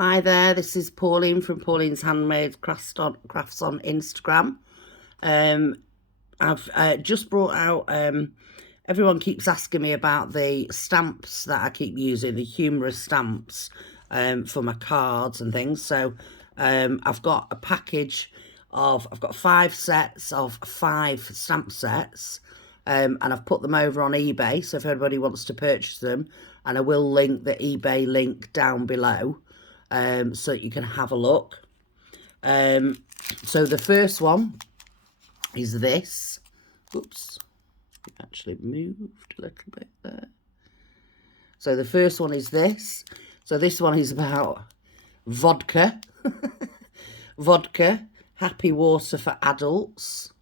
Hi there, this is Pauline from Pauline's Handmade Crafts on Instagram. I've just brought out, everyone keeps asking me about the stamps that I keep using, the humorous stamps for my cards and things. So I've got a package of, I've got 5 sets of 5 stamp sets. And I've put them over on eBay, so if anybody wants to purchase them, and I will link the eBay link down below, so that you can have a look. So the first one is this. Oops, it actually moved a little bit there. So the first one is this. So this one is about vodka. Vodka, happy water for adults.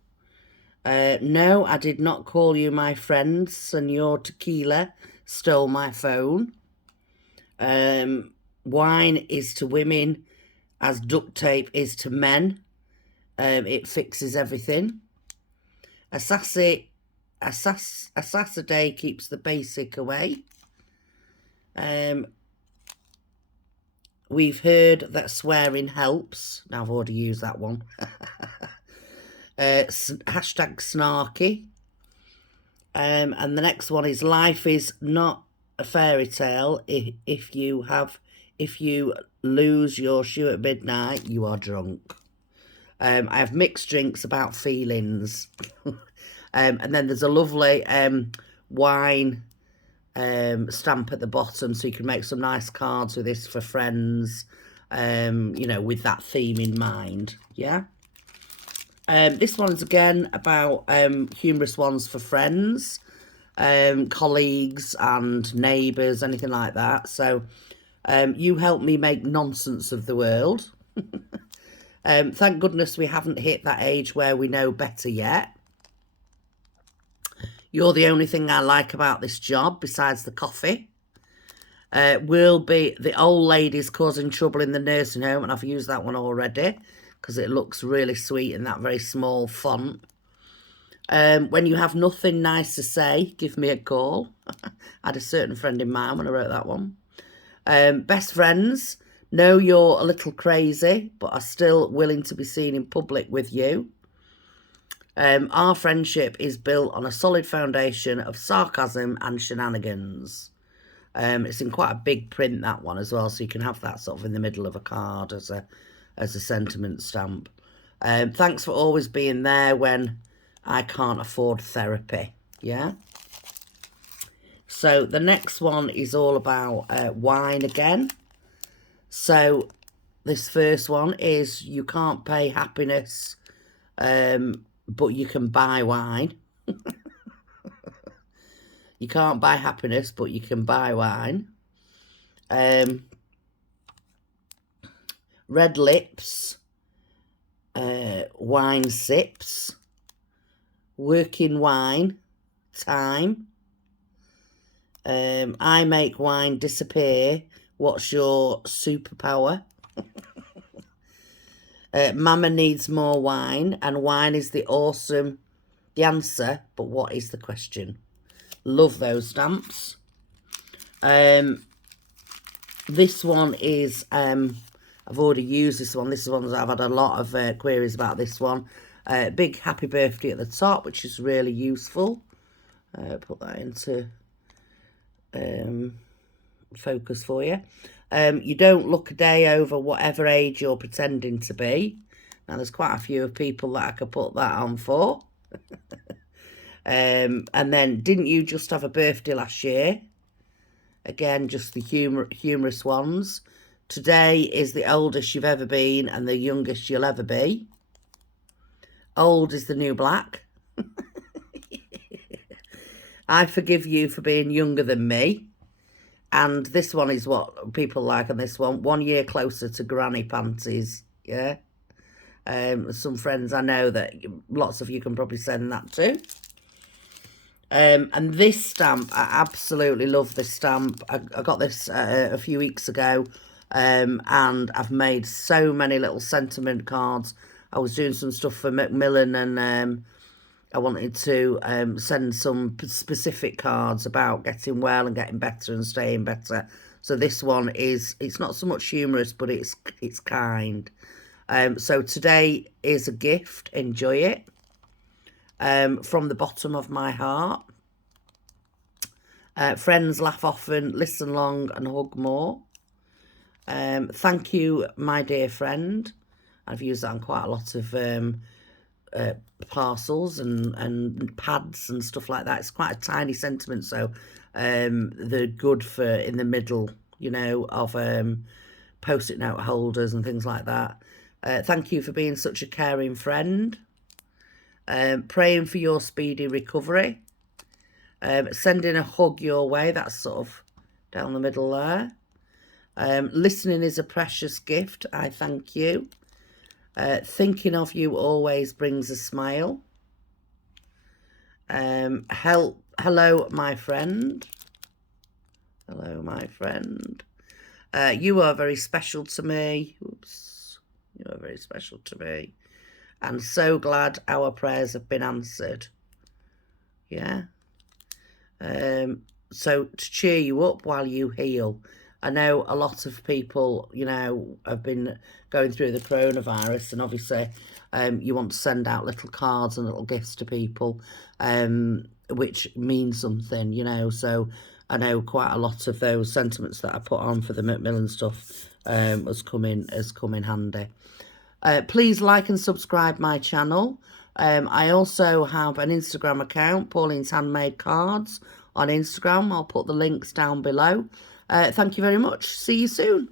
No, I did not call you my friend. Senor Tequila stole my phone. Wine is to women as duct tape is to men. It fixes everything. A sassy day keeps the basic away. We've heard that swearing helps. Now I've already used that one. Hashtag snarky. And the next one is life is not a fairy tale. If you lose your shoe at midnight, you are drunk. I have mixed drinks about feelings. And then there's a lovely wine stamp at the bottom, so you can make some nice cards with this for friends, you know, with that theme in mind. Yeah. This one's again about humorous ones for friends, colleagues and neighbours, anything like that. So you help me make nonsense of the world. Thank goodness we haven't hit that age where we know better yet. You're the only thing I like about this job besides the coffee. Will be the old ladies causing trouble in the nursing home, and I've used that one already because it looks really sweet in that very small font. When you have nothing nice to say, give me a call. I had a certain friend in mind when I wrote that one. Best friends, know you're a little crazy, but are still willing to be seen in public with you. Our friendship is built on a solid foundation of sarcasm and shenanigans. It's in quite a big print, that one as well, so you can have that sort of in the middle of a card as a sentiment stamp. Thanks for always being there when I can't afford therapy. Yeah. So the next one is all about wine again. So this first one is you can't pay happiness, but you can buy wine. You can't buy happiness, but you can buy wine. Red lips, wine sips, working wine, time. I make wine disappear. What's your superpower? Mama needs more wine, and wine is the answer, but what is the question? Love those stamps. This one is, I've already used this one. This is one that I've had a lot of queries about this one. Big happy birthday at the top, which is really useful. Put that into focus for you. You don't look a day over whatever age you're pretending to be. Now, there's quite a few people that I could put that on for. And then, didn't you just have a birthday last year? Again, just the humorous ones. Today is the oldest you've ever been and the youngest you'll ever be. Old is the new black. I forgive you for being younger than me. And this one is what people like on this one. 1 year closer to granny panties. Yeah. Some friends I know that lots of you can probably send that to. And this stamp, I absolutely love this stamp. I got this a few weeks ago. And I've made so many little sentiment cards. I was doing some stuff for Macmillan, and I wanted to send some specific cards about getting well and getting better and staying better. So this one it's not so much humorous, but it's kind. So today is a gift. Enjoy it. From the bottom of my heart. Friends laugh often, listen long, and hug more. Thank you, my dear friend. I've used that on quite a lot of parcels and pads and stuff like that. It's quite a tiny sentiment, so they're good for in the middle, you know, of post-it note holders and things like that. Thank you for being such a caring friend. Praying for your speedy recovery. Sending a hug your way, that's sort of down the middle there. Listening is a precious gift, I thank you. Thinking of you always brings a smile. Hello, my friend. Hello, my friend. You are very special to me. Oops. You are very special to me. And so glad our prayers have been answered. Yeah. So to cheer you up while you heal. I know a lot of people, you know, have been going through the coronavirus, and obviously you want to send out little cards and little gifts to people, which means something, you know. So I know quite a lot of those sentiments that I put on for the Macmillan stuff has come in handy. Please like and subscribe my channel. I also have an Instagram account, Pauline's Handmade Cards, on Instagram. I'll put the links down below. Thank you very much. See you soon.